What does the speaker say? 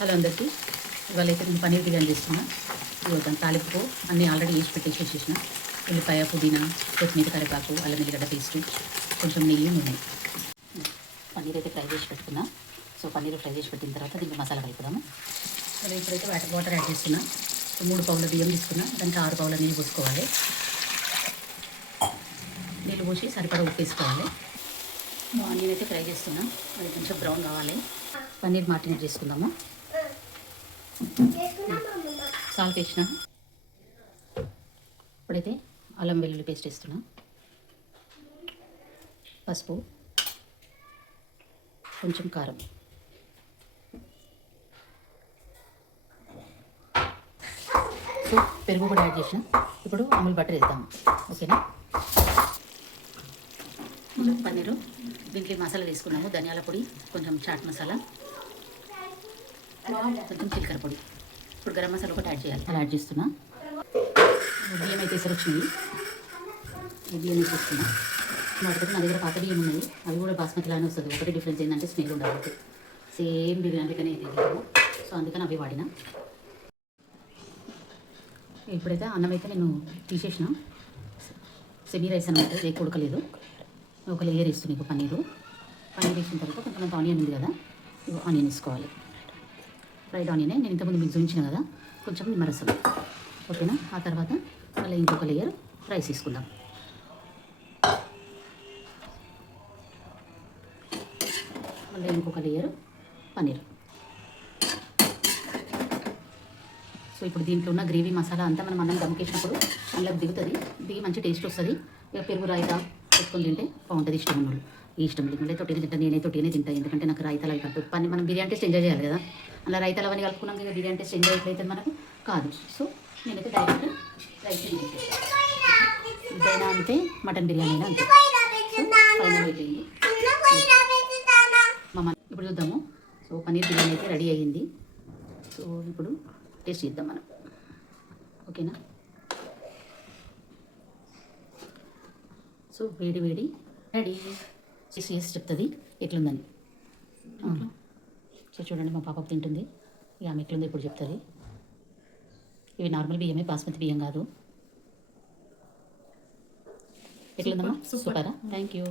Hello అందరికీ, ఇవాళ అయితే నేను పన్నీర్ బిర్యానీ చేస్తున్నా. ఇవాళ తాలింపు అన్నీ ఆల్రెడీ వేసి పెట్టేసేసిన. ఉల్లిపాయ, పుదీనా, కొత్తిమీర, కరివేపాకు, అల్లం ఎల్లిగడ్డ పేస్ట్, కొంచెం నెయ్యి ఉన్నాయి. పన్నీర్ అయితే ఫ్రై చేసి పెట్టుకున్నా. సో పన్నీర్ ఫ్రై చేసి పెట్టిన తర్వాత దీనికి మసాలా కలుపుదాము. నేను ఇప్పుడైతే వాటర్ యాడ్ చేస్తున్నా. 3 పావుల బియ్యం తీసుకున్నా, దానికి 6 పావుల నీళ్ళు పోసుకోవాలి. నీళ్ళు పోసి సరిపడా ఉప్పు వేసుకోవాలి. ఆనియన్ అయితే ఫ్రై చేస్తున్నా, అది కొంచెం బ్రౌన్ కావాలి. పన్నీర్ మార్టినేట్ చేసుకుందాము. సాల్ట్ వేసిన. ఇప్పుడైతే అల్లం వెల్లుల్లి పేస్ట్ వేస్తున్నా, పసుపు, కొంచెం కారం, సో పెరుగు కూడా యాడ్ చేసిన. ఇప్పుడు అమూల్ బటర్ వేద్దాము. ఓకేనా. పన్నీరు దీంట్లో మసాలా వేసుకున్నాము. ధనియాల పొడి, కొంచెం చాట్ మసాలా, కొంచెం జీలకర్ర పొడి. ఇప్పుడు గరం మసాలా ఒకటి యాడ్ చేయాలి. అలా యాడ్ చేస్తున్నా. బియ్యం అయితే ఎసరు వచ్చింది. బియ్యం వేసేస్తున్నా. వాటితో నా దగ్గర పాత బియ్యం ఉన్నాయి, అవి కూడా బాస్మతి లానే వస్తుంది. ఒకటి డిఫరెన్స్ ఏంటంటే స్మెల్ ఉండాలి. సేమ్ బిర్యానీకనే తెలియదు, సో అందుకని అవి వాడిన. ఇప్పుడైతే అన్నం అయితే నేను తీసేసిన. సెమీ రైస్ అన్నమాట, రేపు ఉడకలేదు. ఒక లేయర్ వేస్తుంది. ఇప్పుడు పన్నీర్ వేసిన తర్వాత కొంతమంది ఆనియన్ ఉంది కదా, ఆనియన్ వేసుకోవాలి. ఫ్రైడ్ ఆనియనే నేను ఇంతకుముందు మీకు చూపించిన కదా, కొంచెం నిమ్మరసం. ఓకేనా. ఆ తర్వాత మళ్ళీ ఇంకొక లేయర్ రైస్ తీసుకుందాం. మళ్ళీ ఇంకొక లేయర్ పన్నీర్. సో ఇప్పుడు దీంట్లో ఉన్న గ్రేవీ మసాలా అంతా మనం అన్నం దమ్కేసినప్పుడు అందులోకి దిగుతుంది. దిగి మంచి టేస్ట్ వస్తుంది. ఇక పెరుగు రాయితా పెట్టుకొని తింటే బాగుంటుంది. ఇష్టం ఉన్నోళ్ళు, ఈ ఇష్టం లేకుండా తొట్టినే తింటాను. నేనే తొట్టినే తింటాను, ఎందుకంటే నాకు రైతాలు అవి కలుపు పని మనం బిర్యానీ టేస్ట్ ఎంజాయ్ చేయాలి కదా. అలా రైతాలు అవన్నీ కలుపుకున్నాం కదా, బిర్యానీ టేస్ట్ ఎంజాయ్ ఎట్లయితే మనకు కాదు. సో నేనైతే డైరెక్ట్ రైస్ ఇదైనా అంతే, మటన్ బిర్యానీ అయినా అంతే. సో ఫైనల్ అయిపోయింది. ఇప్పుడు చూద్దాము. సో పన్నీర్ బిర్యానీ అయితే రెడీ అయ్యింది. సో ఇప్పుడు టేస్ట్ చేద్దాం మనం. ఓకేనా. సో వేడి వేడి రెడీ చేసి చెప్తుంది ఎట్లుందని. సో చూడండి, మా పాపకు తింటుంది. ఇక ఆమె ఎట్లుంది ఇప్పుడు చెప్తుంది. ఇవి నార్మల్ బియ్యమే, బాస్మతి బియ్యం కాదు. ఎట్లుందమ్మా? సూపరా. Thank you.